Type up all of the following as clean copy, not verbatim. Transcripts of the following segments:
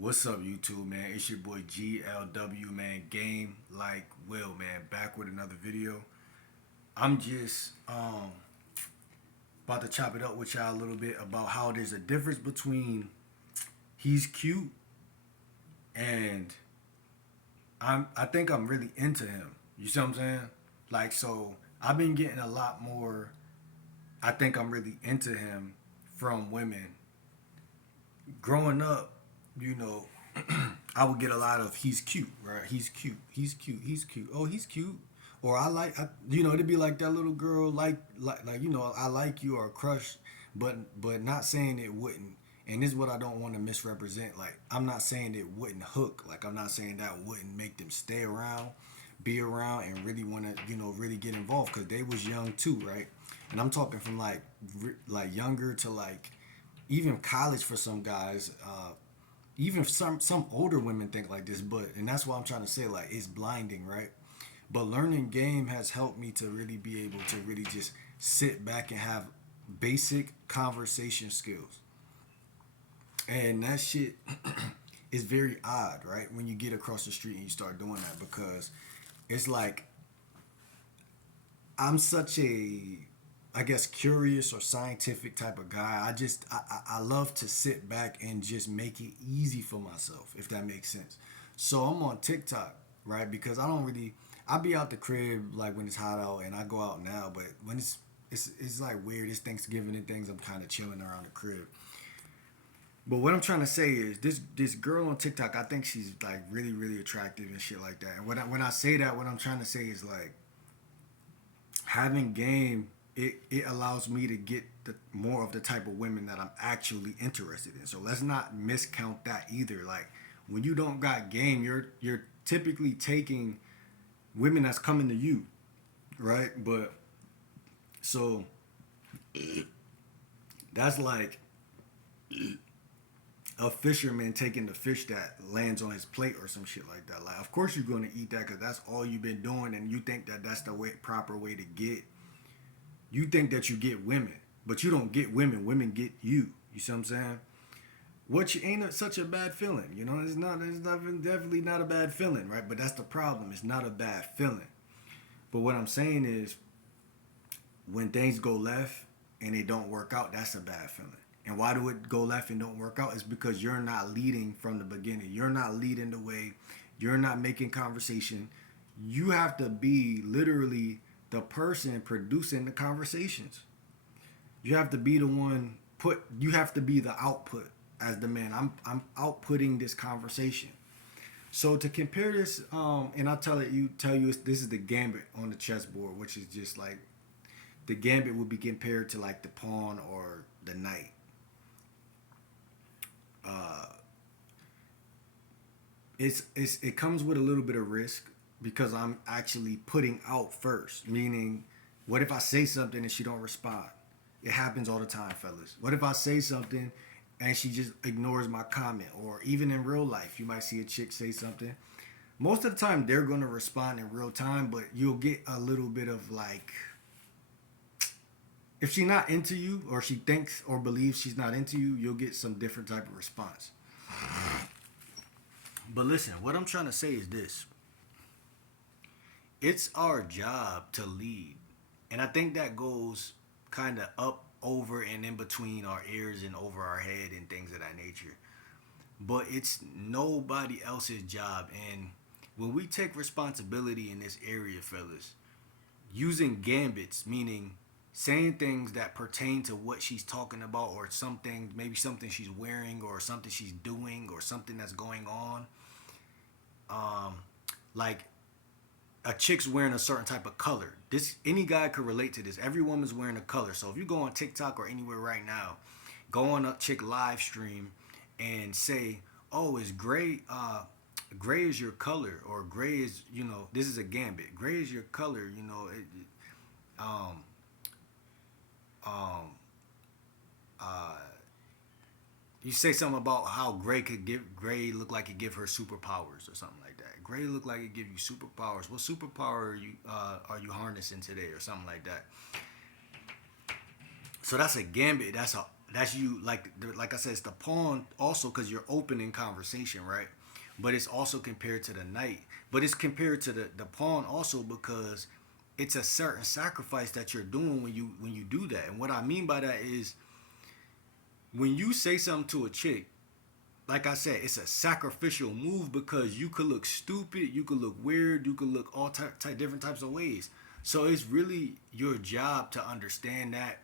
What's up, YouTube, man? It's your boy GLW, man. Game like Will, man. Back with another video. I'm just about to chop it up with y'all a little bit about how there's a difference between he's cute and I think I'm really into him. You see what I'm saying? Like, so I've been getting a lot more. I think I'm really into him from women. Growing up, you know, I would get a lot of he's cute, right? He's cute. He's cute. He's cute. Oh, he's cute. Or it'd be like that little girl, I like you or a crush, but not saying it wouldn't. And this is what I don't want to misrepresent. Like, I'm not saying it wouldn't hook. Like, I'm not saying that wouldn't make them stay around, be around, and really want to, really get involved because they was young too, right? And I'm talking from like younger to like even college for some guys. Even some older women think like this, but and that's why I'm trying to say like it's blinding, right? But learning game has helped me to really be able to really just sit back and have basic conversation skills. And that shit is very odd, right? When you get across the street and you start doing that because it's like I'm such a I guess curious or scientific type of guy. I love to sit back and just make it easy for myself, if that makes sense. So I'm on TikTok, right? Because I be out the crib like when it's hot out and I go out now, but when it's like weird, it's Thanksgiving and things, I'm kind of chilling around the crib. But what I'm trying to say is this girl on TikTok, I think she's like really really attractive and shit like that. And when I say that, what I'm trying to say is like having game, it allows me to get more of the type of women that I'm actually interested in. So let's not miscount that either. Like when you don't got game, you're typically taking women that's coming to you, right? But so that's like a fisherman taking the fish that lands on his plate or some shit like that. Like, of course you're gonna eat that because that's all you've been doing, and you think that that's the proper way to get. You think that you get women, but you don't get women. Women get you. You see what I'm saying? Which ain't such a bad feeling. You know, it's not. It's not definitely not a bad feeling, right? But that's the problem. It's not a bad feeling. But what I'm saying is, when things go left and they don't work out, that's a bad feeling. And why do it go left and don't work out? It's because you're not leading from the beginning. You're not leading the way. You're not making conversation. You have to be literally the person producing the conversations. You have to be the one put. You have to be the output as the man. I'm outputting this conversation. So to compare this, and I'll tell you this is the gambit on the chessboard, which is just like the gambit would be compared to like the pawn or the knight. Uh, it comes with a little bit of risk because I'm actually putting out first. Meaning, what if I say something and she don't respond? It happens all the time, fellas. What if I say something and she just ignores my comment? Or even in real life, you might see a chick say something. Most of the time, they're gonna respond in real time, but you'll get a little bit of like, if she's not into you, or she thinks or believes she's not into you, you'll get some different type of response. But listen, what I'm trying to say is this: it's our job to lead. And I think that goes kind of up, over, and in between our ears and over our head and things of that nature. But it's nobody else's job. And when we take responsibility in this area, fellas, using gambits, meaning saying things that pertain to what she's talking about or something, maybe something she's wearing or something she's doing or something that's going on. Like a chick's wearing a certain type of color. This any guy could relate to this. Every woman's wearing a color. So if you go on TikTok or anywhere right now, go on a chick live stream and say, "Oh, is gray? Gray is your color, or gray is this is a gambit. Gray is your color. Um, um, uh, you say something about how gray look like it give her superpowers or something like that. Gray look like it give you superpowers. What superpower are you harnessing today or something like that? So that's a gambit. That's a That's you, like I said, it's the pawn also because you're opening conversation, right? But it's also compared to the knight. But it's compared to the pawn also because it's a certain sacrifice that you're doing when you do that. And what I mean by that is when you say something to a chick, like I said, it's a sacrificial move because you could look stupid, you could look weird, you could look all different types of ways. So it's really your job to understand that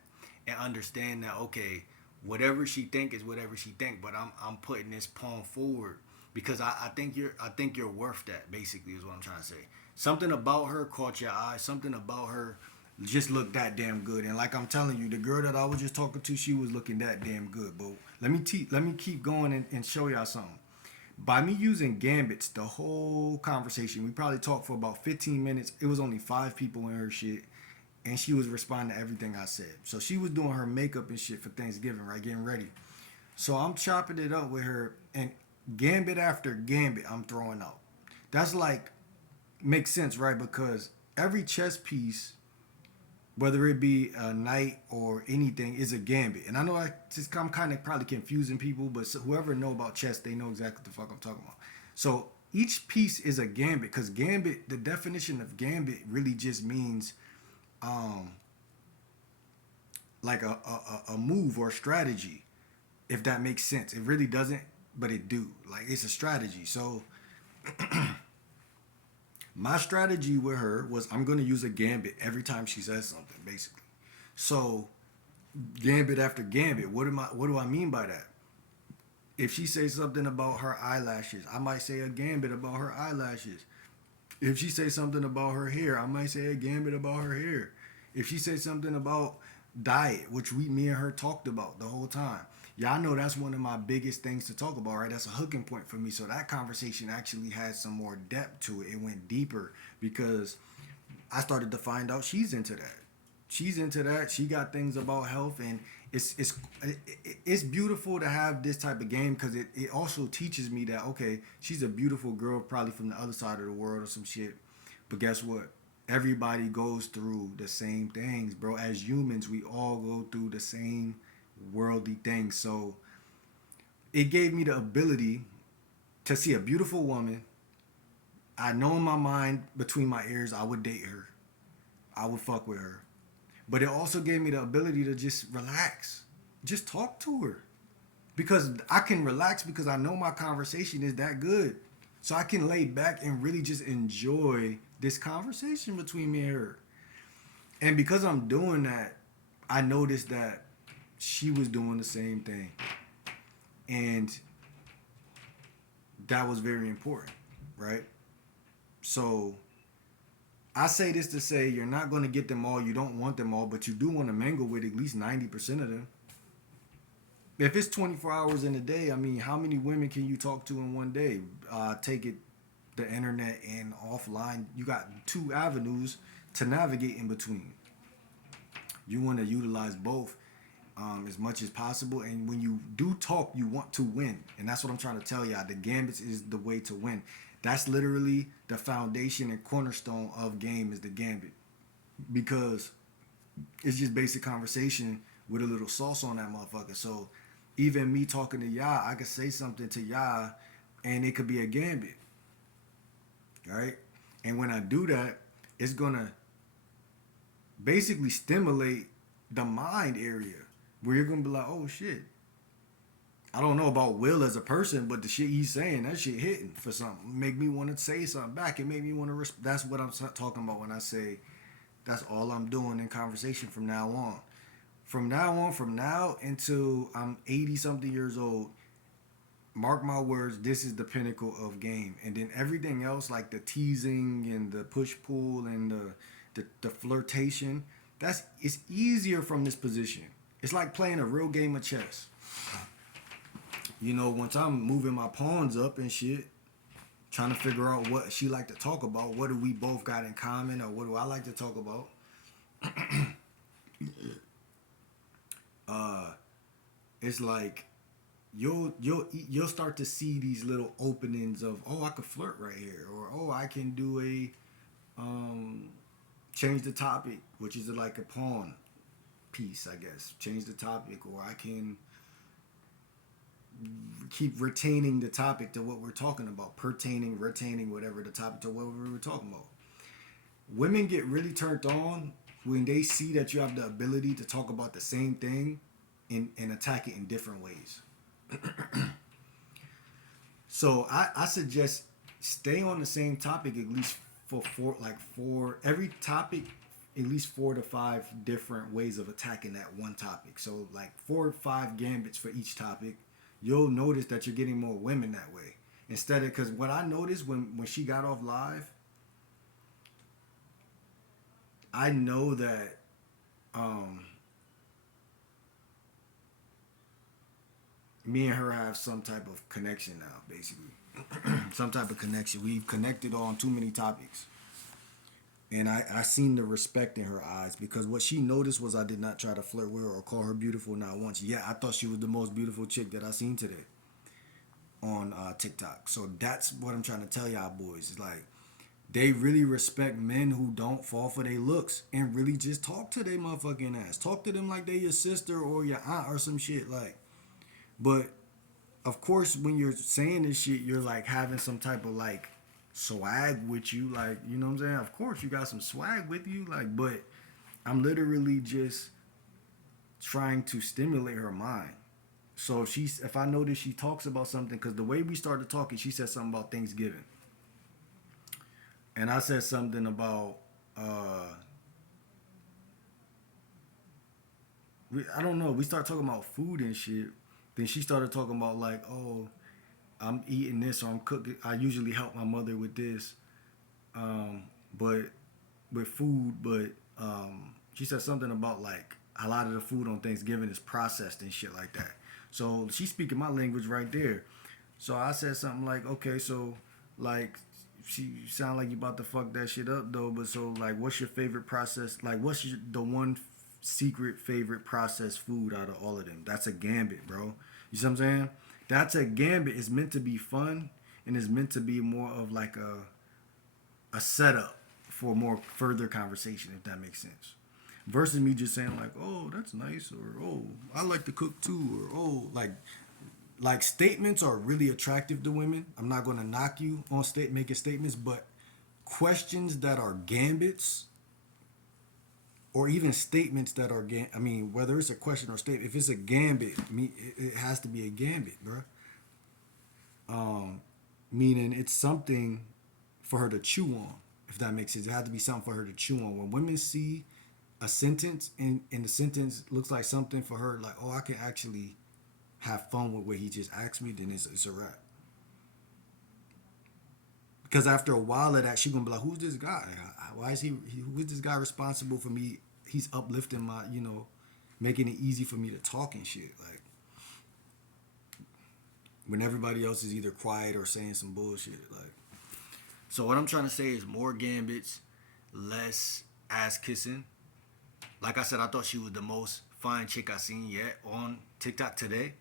and understand that okay, whatever she think is whatever she think, but I'm putting this pawn forward because I think you're worth that. Basically, is what I'm trying to say. Something about her caught your eye. Something about her just looked that damn good. And like I'm telling you, the girl that I was just talking to, she was looking that damn good. But let me keep going and show y'all something. By me using gambits, the whole conversation, we probably talked for about 15 minutes. It was only 5 people in her shit, and she was responding to everything I said. So she was doing her makeup and shit for Thanksgiving, right? Getting ready. So I'm chopping it up with her, and gambit after gambit, I'm throwing out. That's like makes sense, right? Because every chess piece, whether it be a knight or anything, is a gambit. And I know I'm kind of probably confusing people, but whoever know about chess, they know exactly what the fuck I'm talking about. So each piece is a gambit because gambit, the definition of gambit really just means um, like a move or strategy, if that makes sense. It really doesn't, but it do. Like it's a strategy. So my strategy with her was I'm gonna use a gambit every time she says something, basically. So gambit after gambit. What do I mean by that? If she says something about her eyelashes, I might say a gambit about her eyelashes. If she says something about her hair, I might say a gambit about her hair. If she says something about diet, which me and her talked about the whole time. Y'all know that's one of my biggest things to talk about, right? That's a hooking point for me. So that conversation actually had some more depth to it. It went deeper because I started to find out she's into that. She's into that. She got things about health, and it's beautiful to have this type of game because it also teaches me that okay, she's a beautiful girl, probably from the other side of the world or some shit. But guess what? Everybody goes through the same things, bro. As humans, we all go through the same worldly things. So it gave me the ability to see a beautiful woman. I know in my mind, between my ears, I would date her. I would fuck with her. But it also gave me the ability to just relax, just talk to her. Because I can relax because I know my conversation is that good. So I can lay back and really just enjoy this conversation between me and her. And because I'm doing that, I noticed that she was doing the same thing. And that was very important, right? So I say this to say you're not going to get them all. You don't want them all, but you do want to mingle with at least 90% of them. If it's 24 hours in a day, I mean, how many women can you talk to in one day? Take it the internet and offline. You got 2 avenues to navigate in between. You want to utilize both as much as possible. And when you do talk, you want to win. And that's what I'm trying to tell y'all. The gambits is the way to win. That's literally the foundation and cornerstone of game is the gambit. Because it's just basic conversation with a little sauce on that motherfucker. So even me talking to y'all, I could say something to y'all and it could be a gambit. Right? And when I do that, it's gonna basically stimulate the mind area where you're gonna be like, oh shit. I don't know about Will as a person, but the shit he's saying, that shit hitting for something. Make me want to say something back. It make me want to. That's what I'm talking about when I say that's all I'm doing in conversation from now on. From now until I'm 80 something years old, mark my words, this is the pinnacle of game. And then everything else, like the teasing and the push pull and the flirtation, it's easier from this position. It's like playing a real game of chess. You know, once I'm moving my pawns up and shit, trying to figure out what she like to talk about, what do we both got in common, or what do I like to talk about? It's like you'll start to see these little openings of I could flirt right here, or I can do a change the topic, which is like a pawn, piece, I guess. Change the topic, or I can keep retaining the topic to what we're talking about, pertaining, retaining, whatever the topic to what we were talking about. Women get really turned on when they see that you have the ability to talk about the same thing and attack it in different ways. So I suggest stay on the same topic at least for every topic, at least 4 to 5 different ways of attacking that one topic. So like 4 or 5 gambits for each topic. You'll notice that you're getting more women that way. Instead of, because what I noticed when she got off live, I know that um, me and her have some type of connection now, basically. Some type of connection. We've connected on too many topics. And I seen the respect in her eyes because what she noticed was I did not try to flirt with her or call her beautiful not once. Yeah, I thought she was the most beautiful chick that I seen today on TikTok. So that's what I'm trying to tell y'all boys. It's like they really respect men who don't fall for their looks and really just talk to their motherfucking ass. Talk to them like they your sister or your aunt or some shit. Like, but of course, when you're saying this shit, you're like having some type of like swag with you. Like, you know what I'm saying? Of course, you got some swag with you. Like, but I'm literally just trying to stimulate her mind. So if I notice she talks about something, because the way we started talking, she said something about Thanksgiving, and I said something about I don't know. We started talking about food and shit. Then she started talking about like, oh, I'm eating this or I'm cooking. I usually help my mother with this, but with food. But she said something about like a lot of the food on Thanksgiving is processed and shit like that. So she's speaking my language right there. So I said something like, okay, so like she sound like you about to fuck that shit up though. But so like, what's your favorite process? Like, what's the one secret favorite processed food out of all of them? That's a gambit, bro. You see what I'm saying? That's a gambit. It's meant to be fun and it's meant to be more of like a setup for more further conversation, if that makes sense. Versus me just saying like, oh, that's nice, or oh, I like to cook too, or oh, like statements are really attractive to women. I'm not gonna knock you on making statements, but questions that are gambits or even statements that are I mean, whether it's a question or statement, if it's a gambit, it has to be a gambit, bro. Meaning it's something for her to chew on, if that makes sense. It has to be something for her to chew on. When women see a sentence and the sentence looks like something for her, like, oh, I can actually have fun with what he just asked me, then it's a wrap. Because after a while of that, she's gonna be like, who's this guy? Why is who's this guy responsible for me? He's uplifting my, making it easy for me to talk and shit. Like, when everybody else is either quiet or saying some bullshit. Like, so what I'm trying to say is more gambits, less ass kissing. Like I said, I thought she was the most fine chick I seen yet on TikTok today.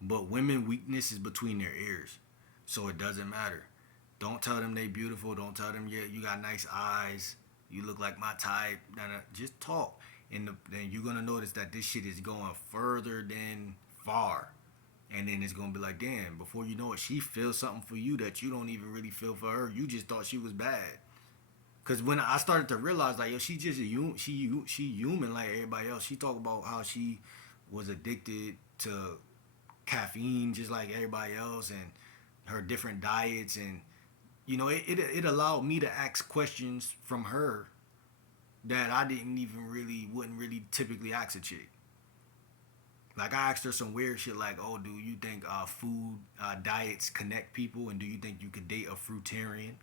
But women weakness is between their ears, so it doesn't matter. Don't tell them they beautiful. Don't tell them, yeah, you got nice eyes. You look like my type. Nah, nah. Just talk, and then you're gonna notice that this shit is going further than far. And then it's gonna be like, damn, before you know it, she feels something for you that you don't even really feel for her. You just thought she was bad. Cause when I started to realize, like, yo, she just she human like everybody else. She talked about how she was addicted to caffeine just like everybody else, and her different diets, and it allowed me to ask questions from her that I didn't even really wouldn't really typically ask a chick. Like I asked her some weird shit like, "Oh, do you think food diets connect people, and do you think you could date a fruitarian?"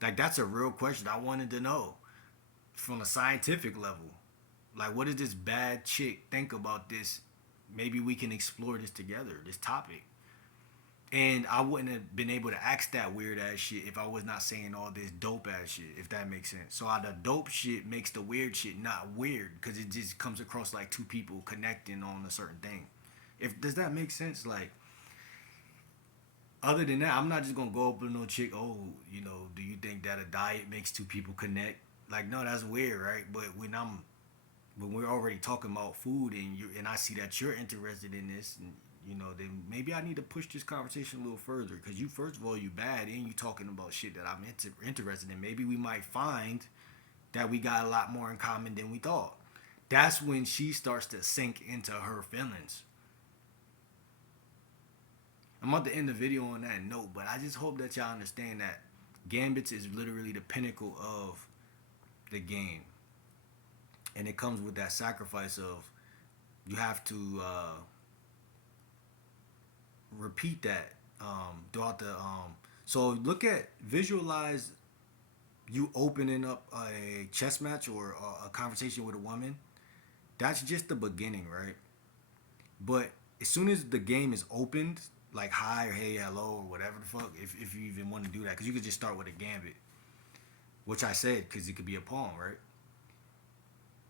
Like that's a real question I wanted to know from a scientific level. Like, what does this bad chick think about this? Maybe we can explore this together, this topic. And I wouldn't have been able to ask that weird ass shit if I was not saying all this dope ass shit, if that makes sense. So the dope shit makes the weird shit not weird because it just comes across like two people connecting on a certain thing. If does that make sense? Like, other than that, I'm not just gonna go up with no chick. Oh, do you think that a diet makes two people connect? like, no, that's weird, right? But when we're already talking about food and I see that you're interested in this, and then maybe I need to push this conversation a little further because you, first of all, you bad and you talking about shit that I'm interested in. Maybe we might find that we got a lot more in common than we thought. That's when she starts to sink into her feelings. I'm about to end the video on that note, but I just hope that y'all understand that Gambits is literally the pinnacle of the game. And it comes with that sacrifice of you have to repeat that throughout the. So visualize you opening up a chess match or a conversation with a woman. That's just the beginning, right? But as soon as the game is opened, like hi or hey, hello or whatever the fuck, if you even want to do that, because you could just start with a gambit, which I said because it could be a pawn, right?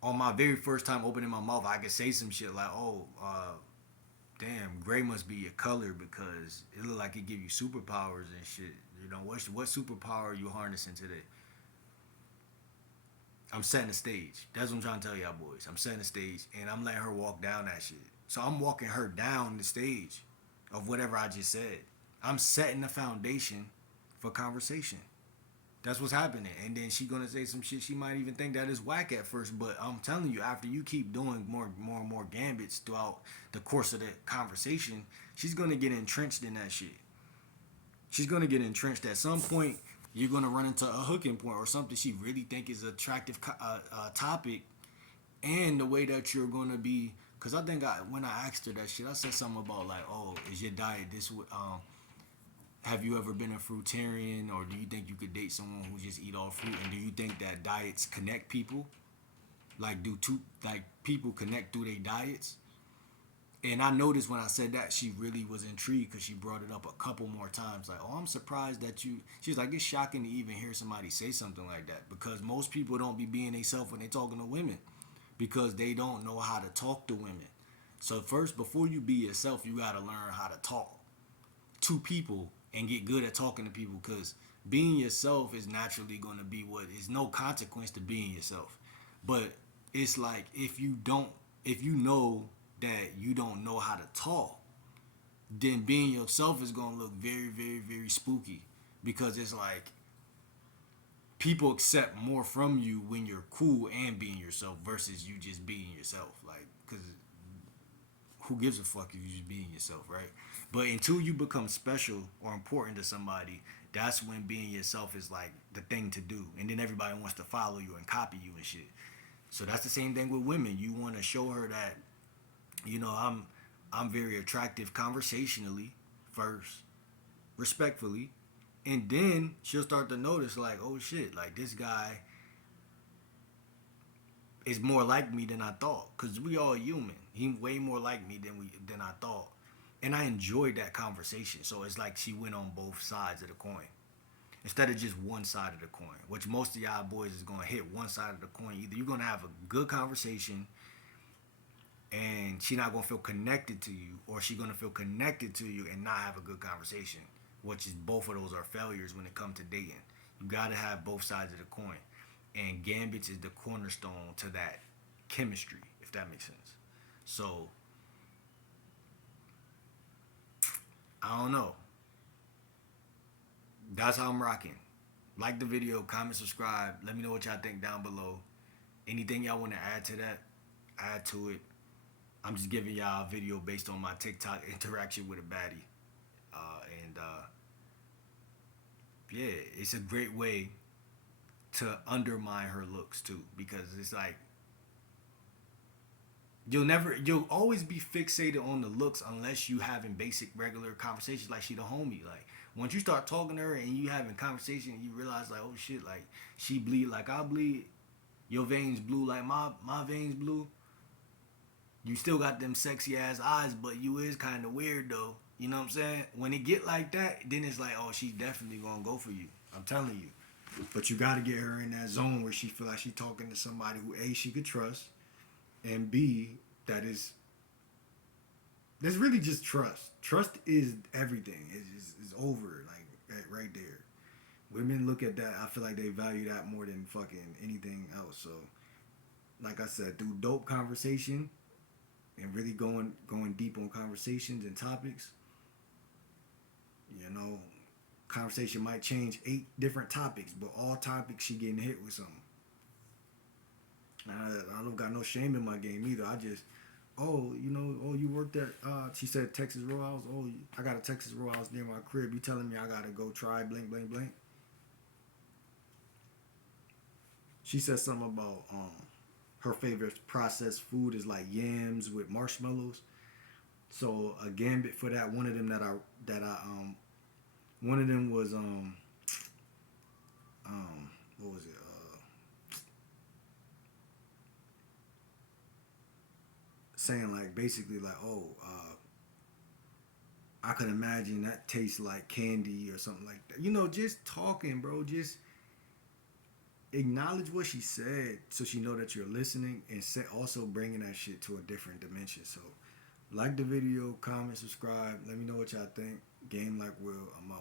On my very first time opening my mouth, I could say some shit like, "Oh, damn, gray must be your color because it look like it give you superpowers and shit." What superpower are you harnessing today? I'm setting the stage. That's what I'm trying to tell y'all boys. I'm setting the stage and I'm letting her walk down that shit. So I'm walking her down the stage of whatever I just said. I'm setting the foundation for conversation. That's what's happening. And then she gonna say some shit she might even think that is whack at first. But I'm telling you, after you keep doing more and more gambits throughout the course of the conversation, she's gonna get entrenched in that shit. She's gonna get entrenched at some point. You're gonna run into a hooking point or something she really think is an attractive topic, and the way that you're gonna be. Cause I think when I asked her that shit, I said something about like, oh, is your diet this? Have you ever been a fruitarian, or do you think you could date someone who just eat all fruit? And do you think that diets connect people? Like, people connect through their diets? And I noticed when I said that, she really was intrigued because she brought it up a couple more times. Like, oh, I'm surprised that you. She's like, it's shocking to even hear somebody say something like that because most people don't be being themselves when they talking to women because they don't know how to talk to women. So first, before you be yourself, you got to learn how to talk to people and get good at talking to people because being yourself is naturally going to be what is no consequence to being yourself. But it's like if you know that you don't know how to talk, then being yourself is going to look very, very, very spooky because it's like people accept more from you when you're cool and being yourself versus you just being yourself. Like, because who gives a fuck if you just being yourself, right? But until you become special or important to somebody, that's when being yourself is like the thing to do. And then everybody wants to follow you and copy you and shit. So that's the same thing with women. You want to show her that, I'm very attractive conversationally first, respectfully, and then she'll start to notice like, oh shit, like this guy is more like me than I thought. Cause we all human. He way more like me than I thought. And I enjoyed that conversation. So it's like she went on both sides of the coin. Instead of just one side of the coin. Which most of y'all boys is gonna hit one side of the coin. Either you're gonna have a good conversation and she not gonna feel connected to you, or she gonna feel connected to you and not have a good conversation. Which is both of those are failures when it comes to dating. You gotta have both sides of the coin. And Gambits is the cornerstone to that chemistry, if that makes sense. So I don't know. That's how I'm rocking. Like the video, comment, subscribe. Let me know what y'all think down below. Anything y'all want to add to that, add to it. I'm just giving y'all a video based on my TikTok interaction with a baddie. Yeah, it's a great way to undermine her looks too. Because it's like, you'll always be fixated on the looks unless you having basic regular conversations like she the homie. Like once you start talking to her and you having conversation, you realize like, oh shit, like she bleed like I bleed, your veins blue like my veins blue. You still got them sexy ass eyes, but you is kind of weird though. You know what I'm saying? When it get like that, then it's like, oh, she's definitely gonna go for you. I'm telling you. But you gotta get her in that zone where she feel like she talking to somebody who A, she could trust, and B, there's really just trust. Trust is everything. It's over, like right there. Women look at that. I feel like they value that more than fucking anything else. So, like I said, through dope conversation and really going deep on conversations and topics, you know, conversation might change 8 different topics, but all topics she getting hit with something. I don't got no shame in my game either. I just, oh, you know, oh, you worked at, she said Texas Roadhouse. Oh, I got a Texas Roadhouse near my crib. You telling me I gotta go try blank, blank, blank? She said something about her favorite processed food is like yams with marshmallows. So a gambit for that. One of them one of them was what was it? Saying like basically like, oh, I could imagine that tastes like candy or something like that. You know, just talking, bro. Just acknowledge what she said so she know that you're listening, and also bringing that shit to a different dimension. So like the video, comment, subscribe. Let me know what y'all think. Game like Will, I'm out.